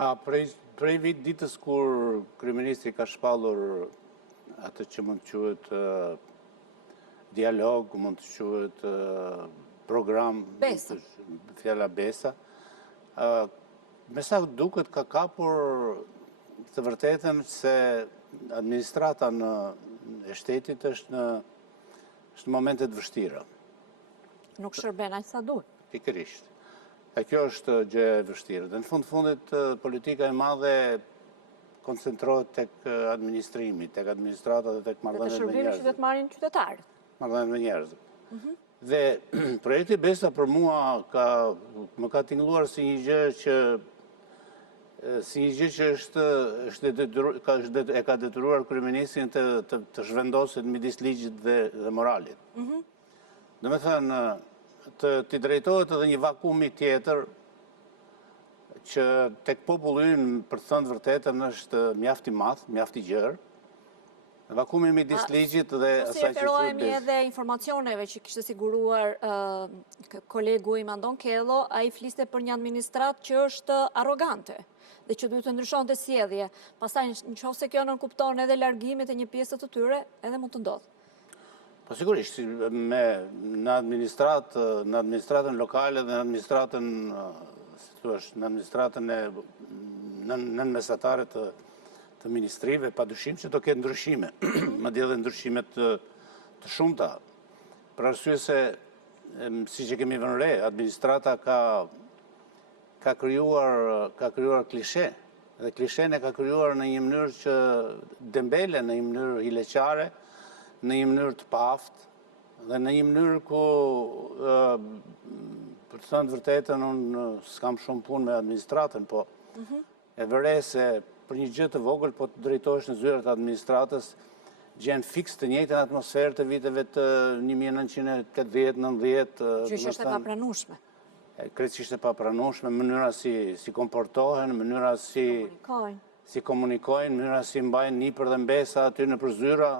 Prej ditës kur kryeministri ka shpallur atë që mund të quhet dialog, mund të quhet program, fjala Besa, me sa duket ka kapur të vërtetën se administrata e shtetit është në momente të vështira. Nuk shërben aq sa duhet. Pikërisht. E kjo është gjë e vështirë. Dhe në fundit politika e madhe koncentrohet tek administrimi, tek administrata dhe tek marrëdhëniet me njerëzit. Dhe të shërbimi që do të marrin qytetarët. Marrëdhëniet me njerëzit. Dhe projekti Besa për mua më ka tingëlluar si një gjë që e ka detyruar kryeministrin të zhvendoset midis ligjit dhe moralit. Do me thënë, t'i drejtohet edhe një vakumi tjetër që tek populli ynë për të thënë vërtetën është mjaft i madh, mjaft i gjerë. Vakumi midis ligjit dhe asaj që Si referohemi edhe informacioneve që kishte siguruar kolegu im Andon Kello, ai fliste për një administrat që është arrogante dhe që duhet të ndryshonte sjellje. Pastaj nëse kjo nënkupton edhe largimet e një pjesë të tyre, edhe mund të ndodhë. Po sigurisht, në administratën lokale dhe në administratën në mesatare të ministrive, pa dyshim që do ketë ndryshime, madje edhe ndryshime të shumta. Për arsye se, si që kemi vënë re, administrata ka krijuar klishe, dhe klishen e ka krijuar në një mënyrë që dembele, në një mënyrë hileqare, në një mënyrë të paftë dhe në një mënyrë ku, për të thënë vërtetën, unë s'kam shumë punë me administratën, po e vëre se për një gjë të vogël, po të drejtohesh në zyrat e administratës, gjen fiks të njëjtën atmosferë të viteve të 1980-90. Që është e papranueshme. Krejtësisht e papranueshme, mënyra si komportohen, mënyra si komunikojnë, mënyra si mbajnë nipër dhe mbesa aty në përzyra,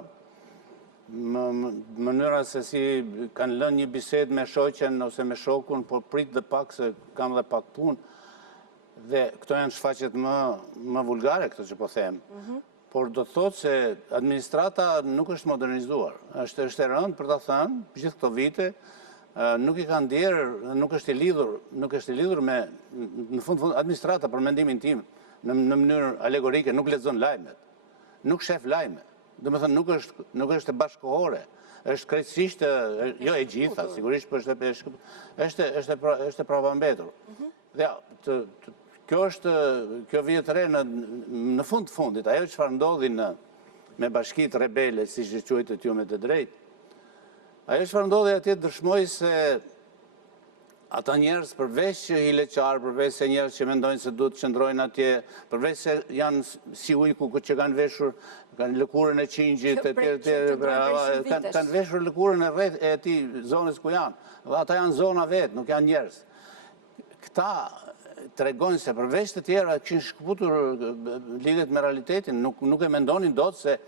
mënyra se si kanë lënë një bisedë me shoqen ose me shokun, por prit dhe pak se kam dhe pak punë. Dhe këto janë shfaqjet më vulgare, këto që po them. Por do të thotë se administrata nuk është modernizuar. Është e rëndë për ta thënë, gjithë këto vite, nuk i ka ndjerë, nuk është i lidhur me, në fund administrata, për mendimin tim, në mënyrë alegorike, nuk lexon lajmet, nuk shef lajme. Do me thënë, nuk është e bashkohore, është krejtësisht, jo e gjitha, sigurisht, për është e pravambetur. Dhe kjo vjet re në fundit, ajo çfarë ndodhi me bashkitë rebele, siç e quajtët ju me të drejtë, ajo çfarë ndodhi atje dëshmoi se ata njerëz përveç që hileqar, përveç se njerëz që mendojnë se duhet të qëndrojnë atje, përveç se janë si ujku që kanë veshur, kanë lëkurën e qingjit, kanë veshur lëkurën e rreth e atij zonës ku janë. Ata janë zona vetë, nuk janë njerëz. Këta tregojnë se përveç të tjera kishin shkputur lidhet me realitetin, nuk e mendonin dot se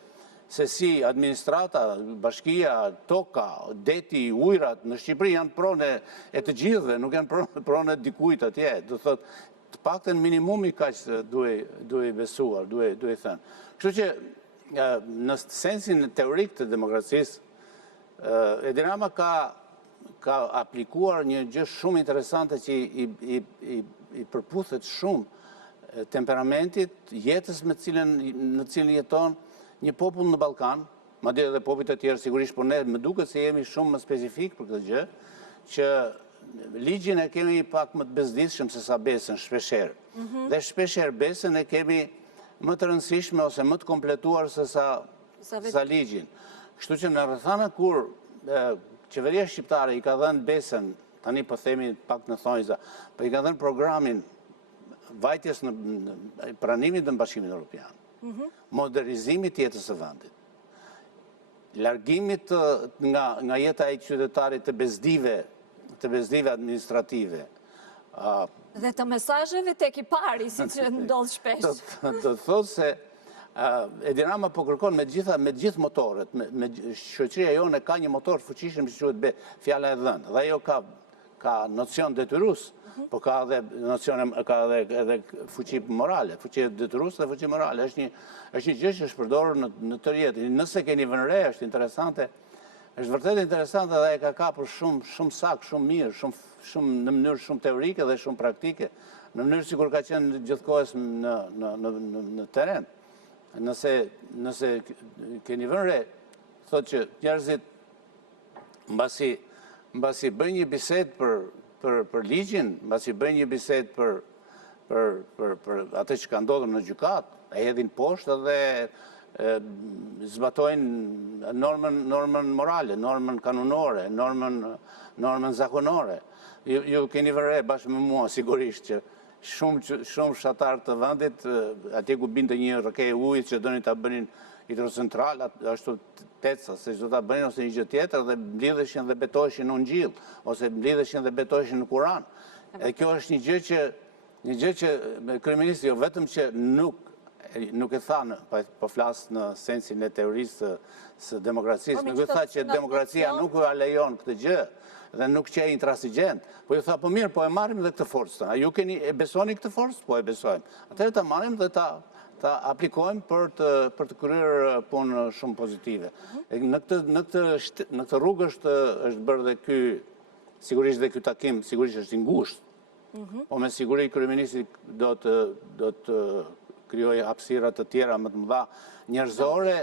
si administrata, bashkia, toka, deti, ujrat në Shqipëri janë pronë e të gjithëve, nuk janë pronë e dikujt atje. Do thotë, të paktën minimumi kaq duhej besuar, duhej thënë. Kështu që në sensin teorik të demokracisë, Edi Rama ka aplikuar një gjë shumë interesante që i përputhet shumë temperamentit, jetës në cilën jeton një popull në Ballkan, madje edhe popujt e tjerë sigurisht, por ne më duket se jemi shumë më specifik për këtë gjë, që ligjin e kemi pak më të bezdisshëm se sa besën shpeshherë. Dhe shpeshherë besën e kemi më të rëndësishme ose më të kompletuar se sa ligjin. Kështu që në rrethana kur qeveria shqiptare i ka dhënë besën, tani po themi pak në thonjza, po i ka dhënë programin vajtjes në pranimit në Bashkimin Evropian, modernizimit jetës së vendit, largimit nga jeta e qytetarit të bezdive administrative. Dhe të mesazheve tek i pari, si që ndodh shpesh. Do të thotë se Edi Rama po kërkon me gjithë motorët, shoqëria jone ka një motor fuqishëm që quhet fjala e dhënë, dhe ajo ka nocion detyrus, po ka edhe fuqi morale, fuqi detyrus dhe fuqi morale. Është një gjë që është përdorur në të jetën. Nëse keni vënë re, është interesante, është vërtet interesante dhe e ka kapur shumë sak, shumë mirë, shumë në mënyrë shumë teorike dhe shumë praktike, në mënyrë sikur ka qenë gjithkohës në teren. Nëse keni vënë re, thotë që njerëzit mbasi bëjnë një bisedë për ligjin, mbasi bëjnë një bisedë për atë që ka ndodhur në gjykat, e hedhin poshtë dhe zbatojnë normën morale, normën kanunore, normën zakonore. Ju keni vënë re bashkë me mua sigurisht që shumë fshatarë të vendit, atje ku binte një rëkej ujit që donin ta bënin hidrocentral, ashtu teca, se do ta bënin ose një gjë tjetër dhe mblidheshin dhe betoheshin në Ungjil, ose mblidheshin dhe betoheshin në Kuran. E kjo është një gjë që kryeministri jo vetëm që nuk e tha, po flas në sensin e teorisë së demokracisë, nuk e tha që demokracia nuk u lejon këtë gjë dhe nuk që e intransigjent, po ju tha, po mirë, po e marrim dhe këtë forcë. A ju e besoni këtë forcë? Po e besojmë. Atëherë ta marrim dhe ta aplikojmë për të kryer punë shumë pozitive. Në këtë rrugë është bërë dhe ky, sigurisht dhe ky takim, sigurisht është i ngushtë, po me siguri kryeministri do të krijojë hapësira të tjera më të mëdha njerëzore